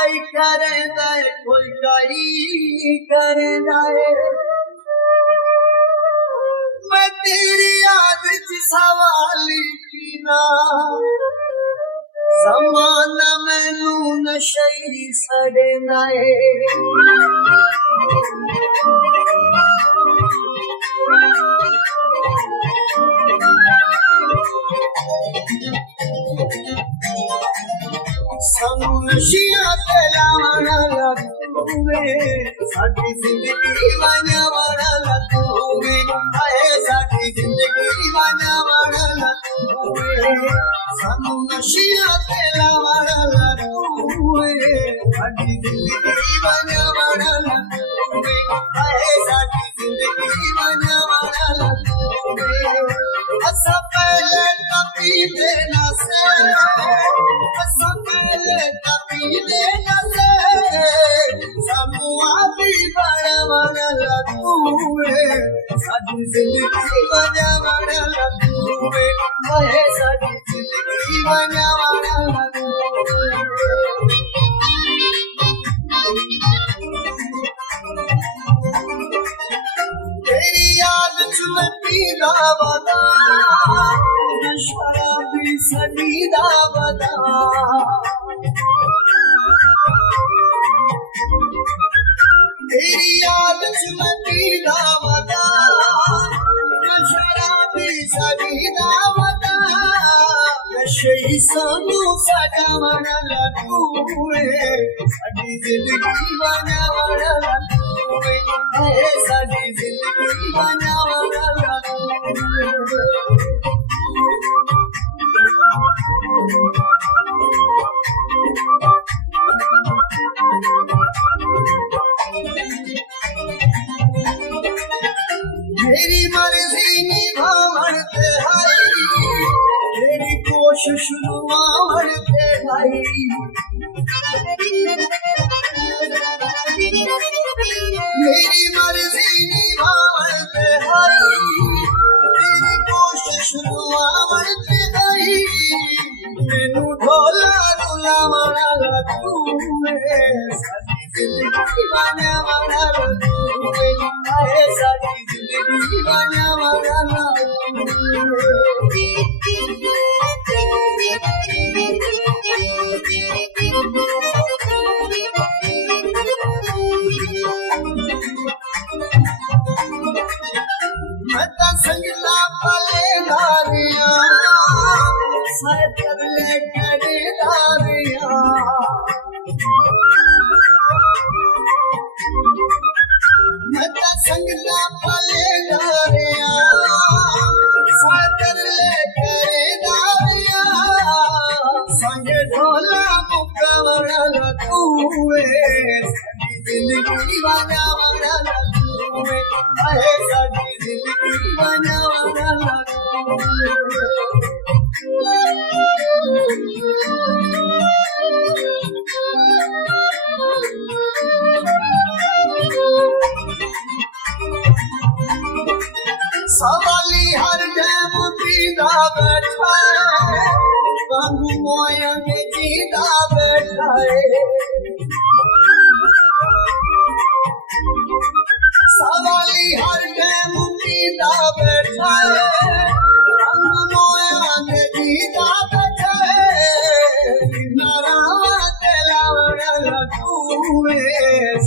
काई करेंदा है कोई काई करेंदा है मैं तेरी याद च सवाली पीना ज़माना मैनू नशई सड़ेंदा है सानू नशियां ते लावण लगूवे साडी जिंदगी बनावण लगूवे हाय साडी जिंदगी बनावण लगूवे सानू नशियां ते लावण लगूवे साडी जिंदगी बनावण लगूवे हाय साडी जिंदगी बनावण लगूवे असा पहले कभी देना से असा पहले कभी देना से समूह भी बनावण लगूवे साडी जिंदगी बनावण लगूवे हाय साडी जिंदगी बनावण लगूवे तेरी याद च मैं पीला वदा शराबी सनीदा वदा तेरी याद च मैं पीला वदा शराबी सनीदा वदा नशई सानू सजावण लगूवे साडी जिंदगी बनावण लगूवे हाय साडी जिंदगी बनावण लगूवे मेरी मर्जी निभावण ते हाई तेरी कोशिश निभावण ते हाई मेरी मर्जी निभावण ते हाई तेरी कोशिश निभावण ते हाई मैनू ढोला रुलावण लगूवे साडी जिंदगी बनावण लगूवे हाय साडी जिंदगी बनावण लगूवे मैं ता संगला पले दारिया साए तरले करे दारिया मैं ता संगला पले दारिया साए तरले करे दारिया संग ढोला मुकावण लगूवे साडी जिंदगी बनावण लगूवे हाय साडी जिंदगी बनावण लगूवे सवाली हर टाइम पीदा बैठा है कानू मोया के जीदा बैठा है सवाली हर टाइम पीदा बैठा है कानू मोया के जीदा बैठा है नारावा ते लावण लगूवे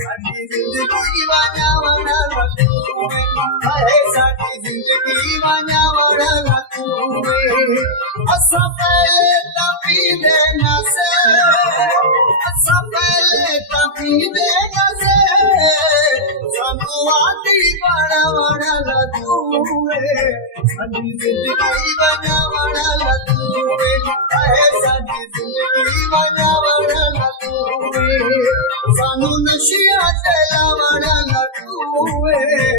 साडी जिंदगी बनावण लगूवे हाय साडी जिंदगी बनावण लगूवे असा पहले कभी देना से असा पहले कभी देना से सानू आदि बनावण लगूवे साडी जिंदगी बनावण लगूवे हाय साडी जिंदगी बनावण लगूवे सानू नशियां ते लावण लगूवे